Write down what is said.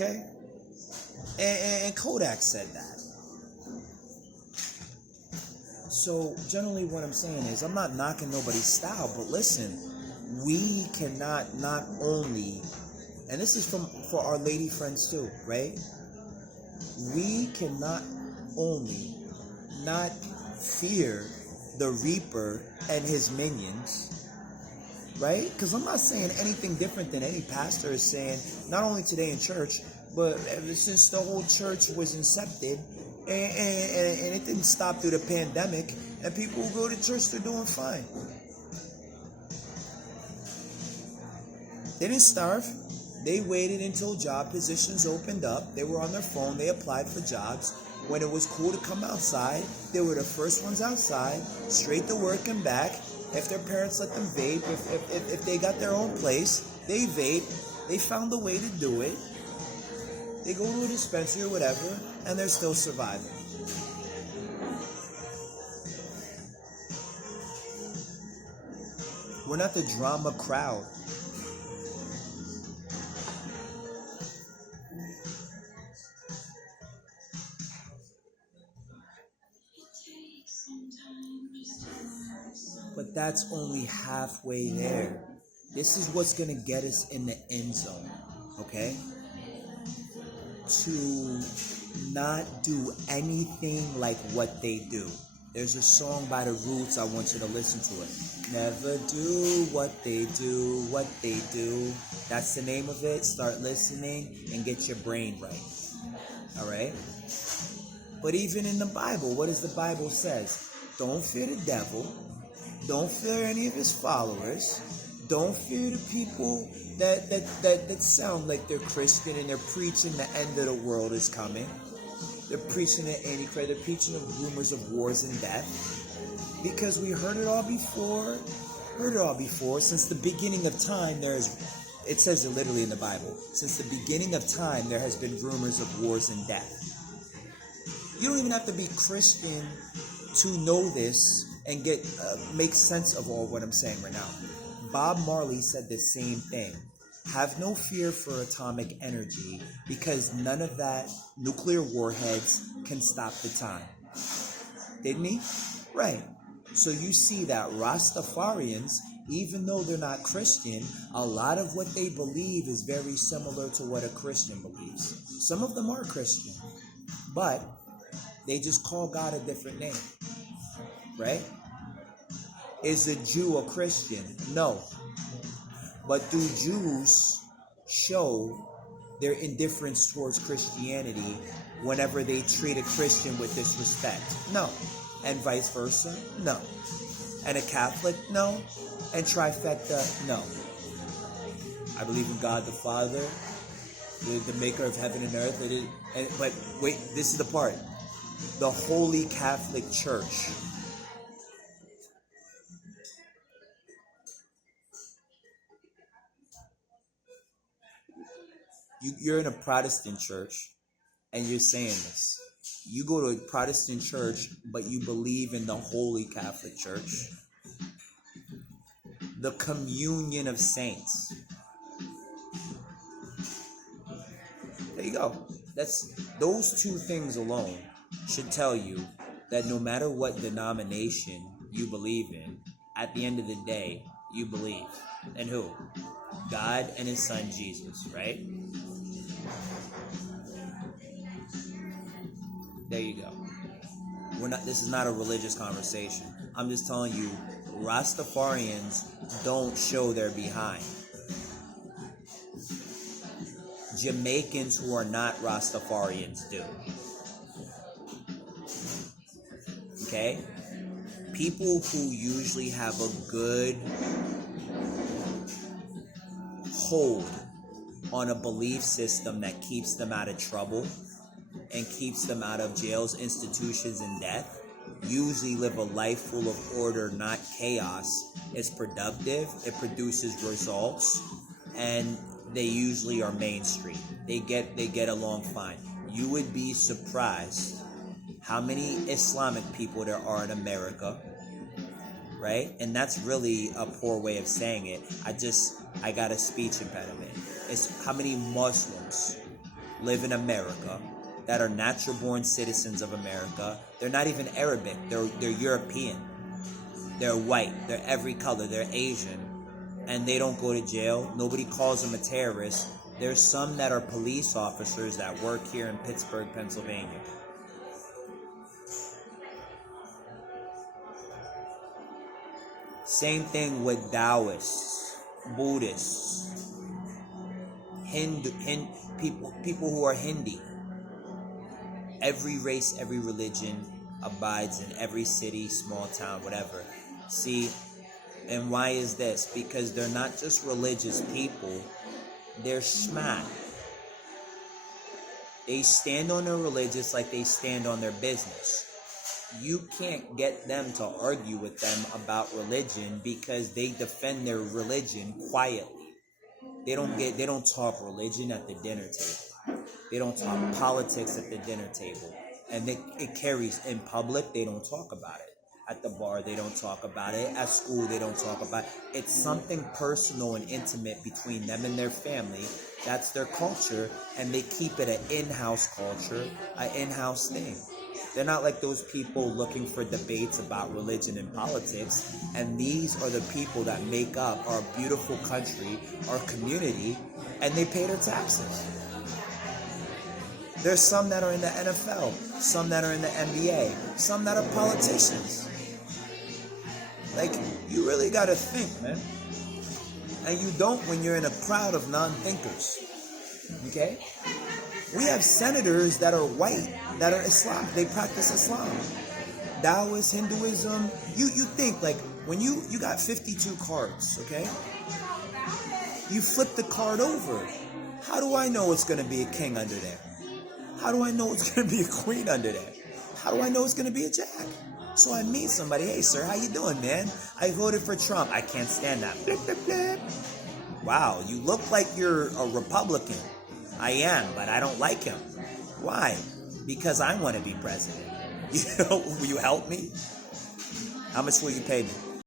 Okay? And Kodak said that. So generally what I'm saying is I'm not knocking nobody's style, but listen, we cannot not only, and this is for our lady friends too, right? We cannot only not fear the Reaper and his minions, right? Because I'm not saying anything different than any pastor is saying, not only today in church, but ever since the whole church was incepted, and it didn't stop through the pandemic, and people who go to church, they're doing fine. They didn't starve. They waited until job positions opened up. They were on their phone. They applied for jobs. When it was cool to come outside, they were the first ones outside, straight to work and back. If their parents let them vape, if they got their own place, they vape. They found a way to do it. They go to a dispensary or whatever, and they're still surviving. We're not the drama crowd. But that's only halfway there. This is what's going to get us in the end zone, okay? To not do anything like what they do. There's a song by The Roots, I want you to listen to it. Never do what they do, what they do. That's the name of it. Start listening and get your brain right. All right? But even in the Bible, what does the Bible says? Don't fear the devil. Don't fear any of his followers. Don't fear the people that sound like they're Christian and they're preaching the end of the world is coming. They're preaching the Antichrist. They're preaching the rumors of wars and death. Because we heard it all before. Since the beginning of time, it says it literally in the Bible. Since the beginning of time, there has been rumors of wars and death. You don't even have to be Christian to know this and make sense of all what I'm saying right now. Bob Marley said the same thing. Have no fear for atomic energy because none of that nuclear warheads can stop the time. Didn't he? Right. So you see that Rastafarians, even though they're not Christian, a lot of what they believe is very similar to what a Christian believes. Some of them are Christian, but they just call God a different name. Right? Is a Jew a Christian? No. But do Jews show their indifference towards Christianity whenever they treat a Christian with disrespect? No. And vice versa? No. And a Catholic? No. And trifecta? No. I believe in God the Father, the maker of heaven and earth. But wait, this is the part. The Holy Catholic Church. You're in a Protestant church, and you're saying this. You go to a Protestant church, but you believe in the Holy Catholic Church. The communion of saints. There you go. Those two things alone should tell you that no matter what denomination you believe in, at the end of the day, you believe. In who? God and his son Jesus, right? There you go. This is not a religious conversation. I'm just telling you, Rastafarians don't show their behind. Jamaicans who are not Rastafarians do. Okay? People who usually have a good hold on a belief system that keeps them out of trouble and keeps them out of jails, institutions, and death, usually live a life full of order, not chaos. It's productive, it produces results, and they usually are mainstream. They get along fine. You would be surprised how many Islamic people there are in America, right? And that's really a poor way of saying it. I got a speech impediment. It's how many Muslims live in America, that are natural-born citizens of America. They're not even Arabic. They're European. They're white. They're every color. They're Asian. And they don't go to jail. Nobody calls them a terrorist. There's some that are police officers that work here in Pittsburgh, Pennsylvania. Same thing with Taoists, Buddhists, people who are Hindi. Every race, every religion abides in every city, small town, whatever. See, and why is this? Because they're not just religious people, they're schmat. They stand on their religious like they stand on their business. You can't get them to argue with them about religion because they defend their religion quietly. They don't talk religion at the dinner table. They don't talk politics at the dinner table. And it carries in public, they don't talk about it. At the bar, they don't talk about it. At school, they don't talk about it. It's something personal and intimate between them and their family. That's their culture, and they keep it an in-house culture, an in-house thing. They're not like those people looking for debates about religion and politics. And these are the people that make up our beautiful country, our community, and they pay their taxes. There's some that are in the NFL, some that are in the NBA, some that are politicians. Like, you really gotta think, man. And you don't when you're in a crowd of non-thinkers. Okay? We have senators that are white, that are Islam. They practice Islam. Taoist, Hinduism. You think, like, when you got 52 cards, okay? You flip the card over. How do I know it's going to be a king under there? How do I know it's going to be a queen under there? How do I know it's going to be a jack? So I meet somebody, hey, sir, how you doing, man? I voted for Trump. I can't stand that. Blip, blip, blip. Wow, you look like you're a Republican. I am, but I don't like him. Why? Because I want to be president. You know, will you help me? How much will you pay me?